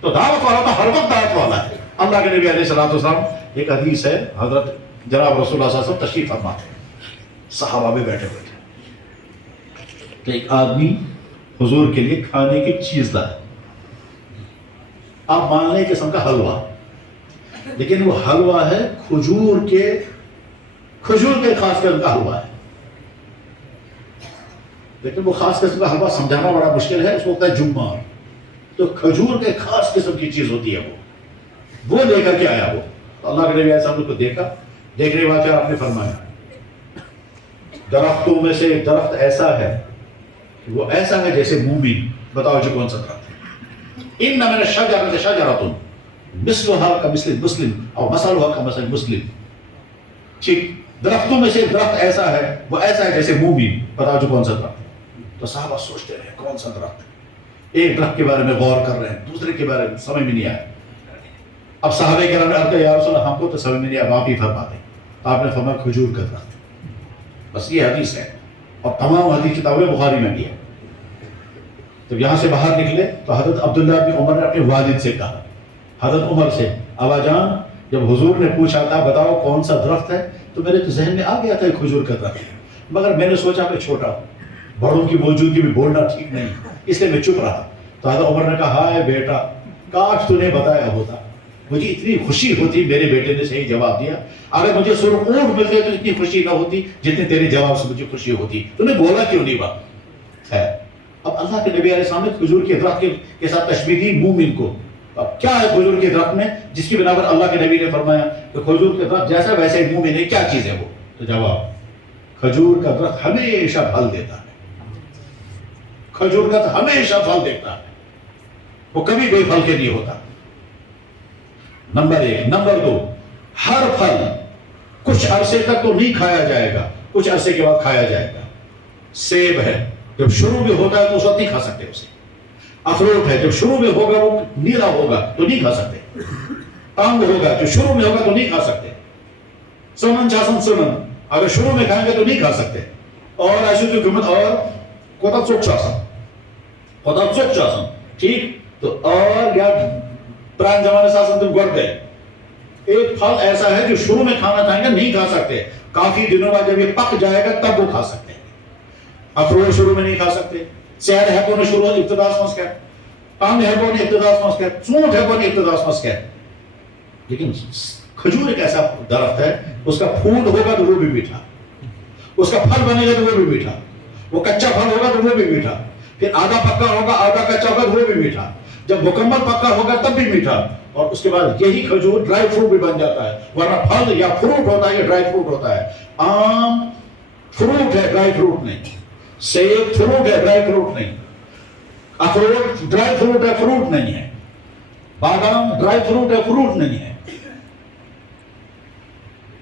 تو دعوت والا تو ہر وقت دعوت والا ہے. اللہ کے نبی علیہ الصلوۃ والسلام، ایک حدیث ہے، حضرت جناب رسول اللہ صلی اللہ علیہ وسلم تشریف فرما تھے، صحابہ میں بیٹھے ہوئے تھے، تو ایک آدمی حضور کے لیے کھانے کی چیز لائے. آپ مان لیں قسم کا حلوہ، لیکن وہ حلوہ ہے کھجور کے خاص قسم کا حلوہ ہے. لیکن وہ خاص قسم کا حلوہ سمجھانا بڑا مشکل ہے، اس کو ہوتا ہے جمار. تو کھجور کے خاص قسم کی چیز ہوتی ہے، وہ لے کر کے آیا. وہ اللہ کے نبی علیہ السلام کو دیکھا، دیکھنے کے بعد کیا آپ نے فرمایا، درختوں میں سے ایک درخت ایسا ہے، وہ ایسا ہے جیسے مومن. بتاؤ جی کون سا درخت ہے؟ ان من الشجرۃ شجرۃ مثلها كمثل المسلم اور مثلها كمثل المسلم. ٹھیک، درختوں میں سے ایک درخت ایسا ہے، وہ ایسا ہے جیسے مومن. بتاؤ جو کون سا درخت ہے؟ تو صحابہ سوچتے رہے کون سا درخت ہے، ایک درخت کے بارے میں غور کر رہے ہیں، دوسرے کے بارے میں سمجھ میں نہیں آیا. اب صحابہ کرام نے عرض کیا، یا رسول اللہ ہم کو تو سمجھ میں نہیں آیا، آپ ہی فرما دیں. آپ نے فرمایا کھجور کا درخت. بس یہ حدیث ہے، اور تمام حدیث کتابیں بخاری میں بھی ہے. جب یہاں سے باہر نکلے تو حضرت عبداللہ بن عمر نے اپنے والد سے کہا، حضرت عمر سے، ابا جان جب حضور نے پوچھا تھا بتاؤ کون سا درخت ہے، تو میرے تو ذہن میں آ گیا تھا کھجور کا درخت، مگر میں نے سوچا میں چھوٹا ہوں، بڑوں کی موجودگی میں بولنا ٹھیک نہیں، اس لیے میں چپ رہا. تو حضرت عمر نے کہا، ہائے بیٹا، کاش تو نے بتایا ہوتا، مجھے اتنی خوشی ہوتی میرے بیٹے نے صحیح جواب دیا. اگر مجھے سرخ اونٹ ملتے تو اتنی خوشی نہ ہوتی جتنی تیرے جواب سے مجھے خوشی ہوتی. تو نے بولا کیوں نہیں بات ہے. اب اللہ کے نبی علیہ السلام نے کھجور کے درخت کے ساتھ تشبیہ دی مومن کو. اب کیا ہے کھجور کے درخت میں جس کی بنا پر اللہ کے نبی نے فرمایا کہ کھجور کے درخت جیسا ویسے ہی مومن ہے، کیا چیز ہے وہ؟ تو جواب، کھجور کا درخت ہمیشہ پھل دیتا ہے. کھجور کا درخت ہمیشہ پھل دیتا ہے، وہ کبھی بے پھل کے نہیں ہوتا. نمبر 1. نمبر 2، ہر پھل کچھ عرصے تک تو نہیں کھایا جائے گا، کچھ عرصے کے بعد کھایا جائے گا. سیب ہے، جب شروع میں ہوتا ہے تو اس وقت نہیں کھا سکتے اسے. اخروٹ ہے، جب شروع میں ہوگا وہ نیلا ہوگا تو نہیں کھا سکتے. انگ ہوگا، جو شروع میں ہوگا تو نہیں کھا سکتے. سمن چاسن سمن، اگر شروع میں کھائیں گے تو نہیں کھا سکتے. اور ایسے جو گمت اور کوتا چوک چاسن، ٹھیک. تو اور یا پران زمانے ساسن تم گڑ گئے. ایک پھل ایسا ہے جو شروع میں کھانا چاہیں گے نہیں کھا سکتے، کافی دنوں بعد جب یہ پک جائے گا تب وہ کھا سکتے ہیں. اخروٹ شروع میں نہیں کھا سکتے. سیر ہے کون شروع ابتداس مسکر، انگ ہے کون ابتداس مسکر، سونٹ ہے کون ابتداس مسکر. لیکن کھجور ایک ایسا درخت ہے، اس کا پھول ہوگا تو وہ بھی میٹھا، اس کا پھل بنے گا تو وہ بھی میٹھا. وہ کچا پھل ہوگا تو وہ بھی میٹھا، پھر آدھا پکا ہوگا آدھا کچا ہوگا تو وہ بھی میٹھا، جب مکمل پکا ہوگا تب بھی میٹھا. اور اس کے بعد یہی کھجور ڈرائی فروٹ بھی بن جاتا ہے. ورنہ پھل یا فروٹ ہوتا ہے یا ڈرائی فروٹ ہوتا ہے. آم فروٹ ہے، ڈرائی فروٹ نہیں. سیب فروٹ ہے، ڈرائی فروٹ نہیں. اخروٹ ڈرائی فروٹ ہے، فروٹ نہیں ہے. بادام ڈرائی فروٹ ہے، فروٹ نہیں ہے.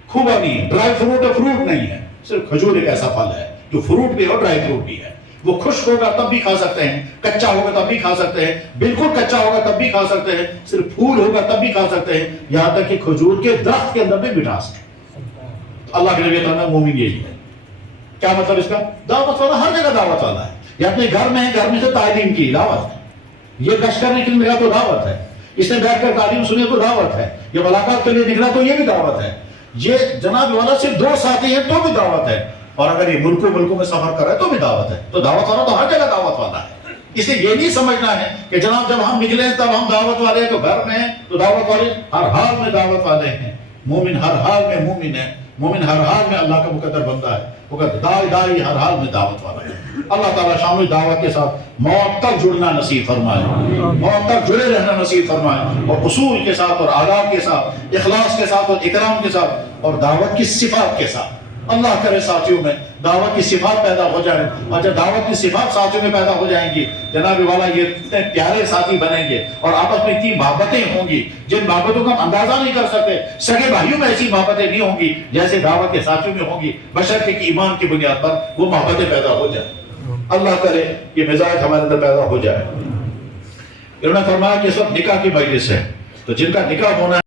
خوبانی ڈرائی فروٹ ہے، فروٹ نہیں ہے. صرف کھجور ایک ایسا پھل ہے جو فروٹ بھی ہے اور ڈرائی فروٹ بھی ہے. وہ خشک ہوگا تب بھی کھا سکتے ہیں، کچا ہوگا تب بھی کھا سکتے ہیں، بالکل کچا ہوگا تب بھی کھا سکتے ہیں، صرف پھول ہوگا تب بھی کھا سکتے ہیں. یہاں تک کہ کھجور کے درخت کے اندر بھی مٹھاس ہے. اللہ کے نبی تعالیٰ مومن یہی ہے. کیا مطلب اس کا؟ دعوت والا ہر جگہ دعوت والا ہے. یہ اپنے گھر میں ہے، گھر میں سے تعلیم کی دعوت ہے. یہ گشت کرنے کے لیے نکلا تو دعوت ہے. اس نے بیٹھ کر تعلیم سنی تو دعوت ہے. یہ ملاقات کے لیے نکلا تو یہ بھی دعوت ہے. یہ جناب والا صرف 2 ساتھی ہیں تو بھی دعوت ہے. اور اگر یہ ملکوں میں سفر کر رہا ہے تو بھی دعوت ہے. تو دعوت والا تو ہر جگہ دعوت والا ہے. اس لیے یہ نہیں سمجھنا ہے کہ جناب جب ہم نکلے تب ہم دعوت والے ہیں، تو گھر میں ہیں تو دعوت والے، ہر حال میں دعوت والے ہیں. مومن ہر حال میں مومن ہے. مومن ہر حال میں اللہ کا مقدر بندہ ہے. وہ دائی ہر حال میں دعوت والا ہے. اللہ تعالیٰ شامل دعوت کے ساتھ موت تک جڑنا نصیب فرمائے، موت تک جڑے رہنا نصیب فرمائے، اور اصول کے ساتھ اور آداب کے ساتھ، اخلاص کے ساتھ اور اکرام کے ساتھ اور دعوت کی صفات کے ساتھ. اللہ کرے ساتھیوں میں دعوت کی صفات پیدا ہو جائیں. اور جب دعوت کی صفات ساتھیوں میں پیدا ہو جائیں گی، جناب والا یہ اتنے پیارے ساتھی بنیں گے اور آپس میں اتنی محبتیں ہوں گی جن محبتوں کا ہم اندازہ نہیں کر سکتے. سگے بھائیوں میں ایسی محبتیں نہیں ہوں گی جیسے دعوت کے ساتھیوں میں ہوں گی، بشرطے کہ ایمان کی بنیاد پر وہ محبتیں پیدا ہو جائیں. اللہ کرے یہ مزاج ہمارے اندر پیدا ہو جائے. انہوں نے فرمایا کہ اس وقت نکاح کی مجلس ہے، تو جن کا نکاح ہونا ہے